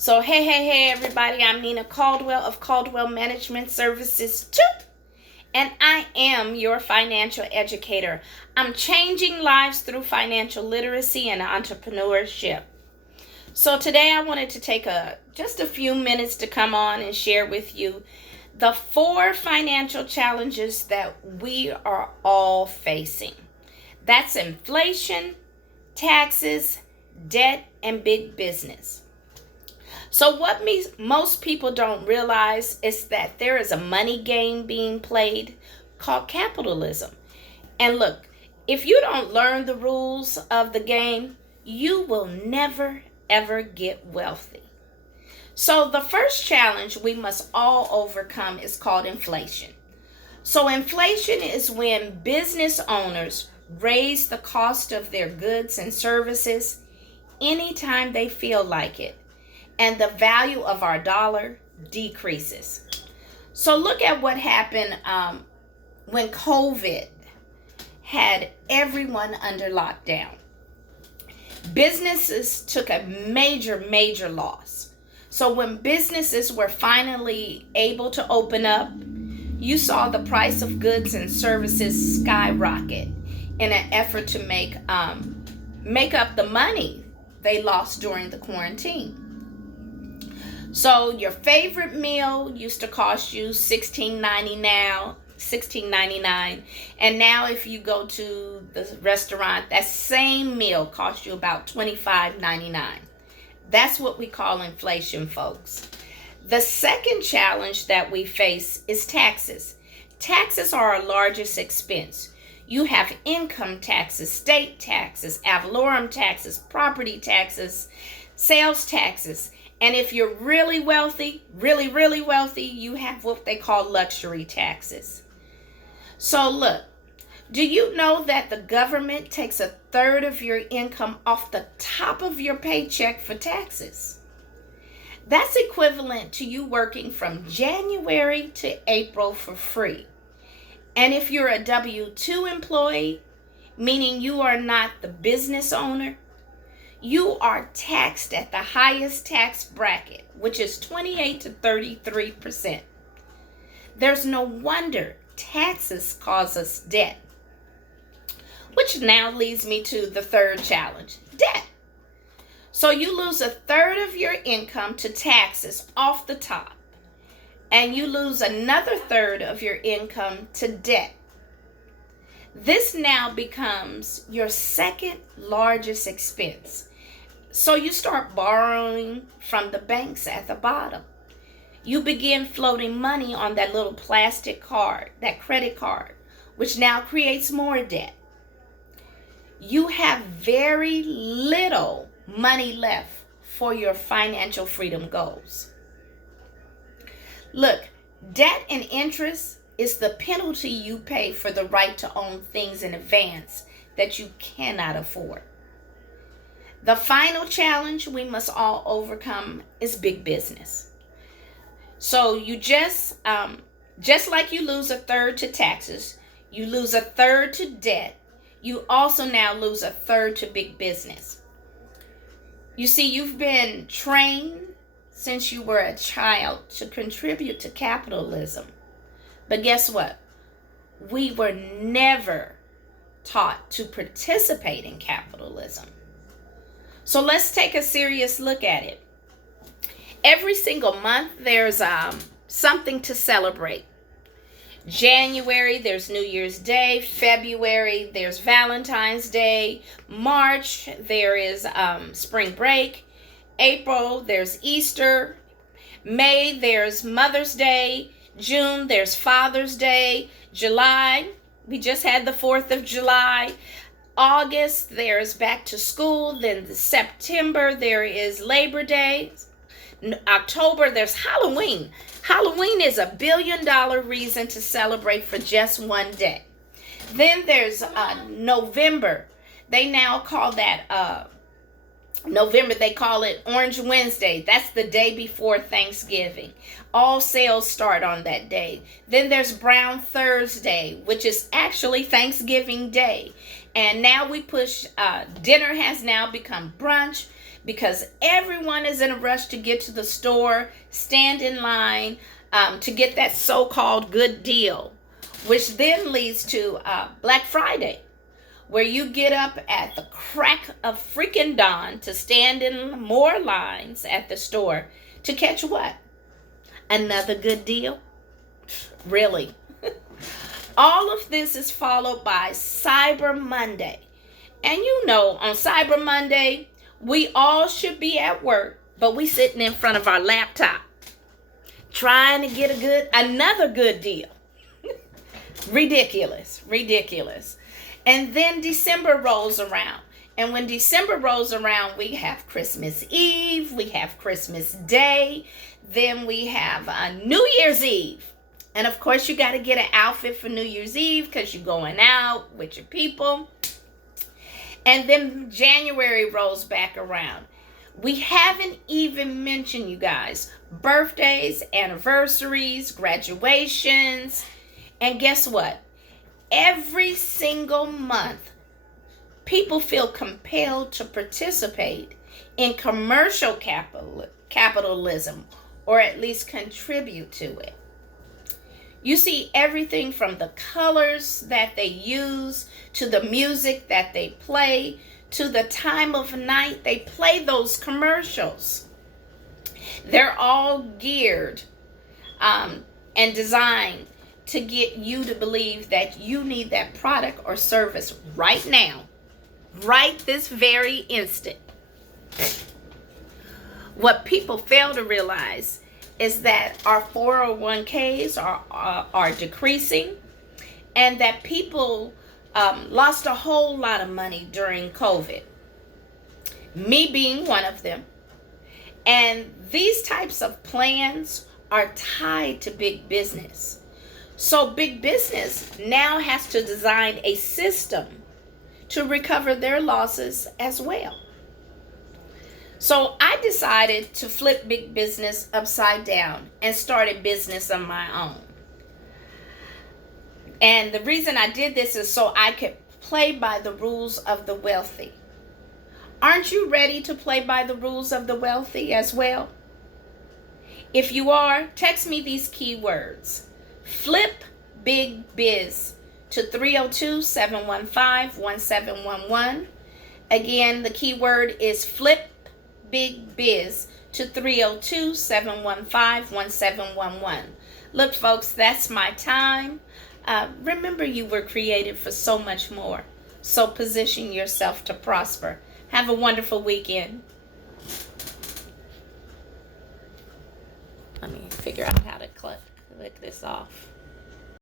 So, hey, everybody. I'm Nina Caldwell of Caldwell Management Services, too. And I am your financial educator. I'm changing lives through financial literacy and entrepreneurship. So, today I wanted to take just a few minutes to come on and share with you the 4 financial challenges that we are all facing. That's inflation, taxes, debt, and big business. So what most people don't realize is that there is a money game being played called capitalism. And look, if you don't learn the rules of the game, you will never ever get wealthy. So the first challenge we must all overcome is called inflation. So inflation is when business owners raise the cost of their goods and services anytime they feel like it, and the value of our dollar decreases. So look at what happened when COVID had everyone under lockdown. Businesses took a major loss. So when businesses were finally able to open up, you saw the price of goods and services skyrocket in an effort to make up the money they lost during the quarantine. So your favorite meal used to cost you $16.99, and now if you go to the restaurant, that same meal costs you about $25.99. That's what we call inflation, folks. The second challenge that we face is taxes. Taxes are our largest expense. You have income taxes, state taxes, ad valorem taxes, property taxes, sales taxes. And if you're really wealthy, really wealthy, you have what they call luxury taxes. So look, do you know that the government takes 1/3 of your income off the top of your paycheck for taxes? That's equivalent to you working from January to April for free. And if you're a W-2 employee, meaning you are not the business owner, you are taxed at the highest tax bracket, which is 28 to 33%. There's no wonder taxes cause us debt. Which now leads me to the third challenge, debt. So you lose 1/3 of your income to taxes off the top, and you lose another 1/3 of your income to debt. This now becomes your second largest expense. So you start borrowing from the banks at the bottom. You begin floating money on that little plastic card, that credit card, which now creates more debt. You have very little money left for your financial freedom goals. Look, debt and interest is the penalty you pay for the right to own things in advance that you cannot afford. The final challenge we must all overcome is big business. So you just like you lose 1/3 to taxes, you lose 1/3 to debt, you also now lose 1/3 to big business. You see, you've been trained since you were a child to contribute to capitalism. But guess what? We were never taught to participate in capitalism. So let's take a serious look at it. Every single month, there's something to celebrate. January, there's New Year's Day. February, there's Valentine's Day. March, there is spring break. April, there's Easter. May, there's Mother's Day. June, there's Father's Day. July, we just had the 4th of July. August, there's back to school. Then September, there is Labor Day. October, there's Halloween. Halloween is $1 billion reason to celebrate for just one day. Then there's November. They now call that November, they call it Orange Wednesday. That's the day before Thanksgiving. All sales start on that day. Then there's Brown Thursday, which is actually Thanksgiving Day. And now we push, dinner has now become brunch because everyone is in a rush to get to the store, stand in line to get that so-called good deal, which then leads to Black Friday, where you get up at the crack of freaking dawn to stand in more lines at the store to catch what? Another good deal? Really? All of this is followed by Cyber Monday. And you know, on Cyber Monday, we all should be at work, but we sitting in front of our laptop trying to get another good deal. Ridiculous. And then December rolls around. And when December rolls around, we have Christmas Eve, we have Christmas Day, then we have New Year's Eve. And of course, you got to get an outfit for New Year's Eve because you're going out with your people. And then January rolls back around. We haven't even mentioned, you guys, birthdays, anniversaries, graduations. And guess what? Every single month, people feel compelled to participate in commercial capitalism, or at least contribute to it. You see everything from the colors that they use, to the music that they play, to the time of night they play those commercials. They're all geared and designed to get you to believe that you need that product or service right now, right this very instant. What people fail to realize is that our 401ks are decreasing, and that people lost a whole lot of money during COVID. Me being one of them. And these types of plans are tied to big business. So big business now has to design a system to recover their losses as well. So I decided to flip big business upside down and start a business of my own. And the reason I did this is so I could play by the rules of the wealthy. Aren't you ready to play by the rules of the wealthy as well? If you are, text me these keywords. Flip Big Biz to 302-715-1711. Again, the keyword is Flip Big Biz to 302-715-1711. Look, folks, that's my time. Remember, you were created for so much more. So position yourself to prosper. Have a wonderful weekend. Let me figure out how to click this off.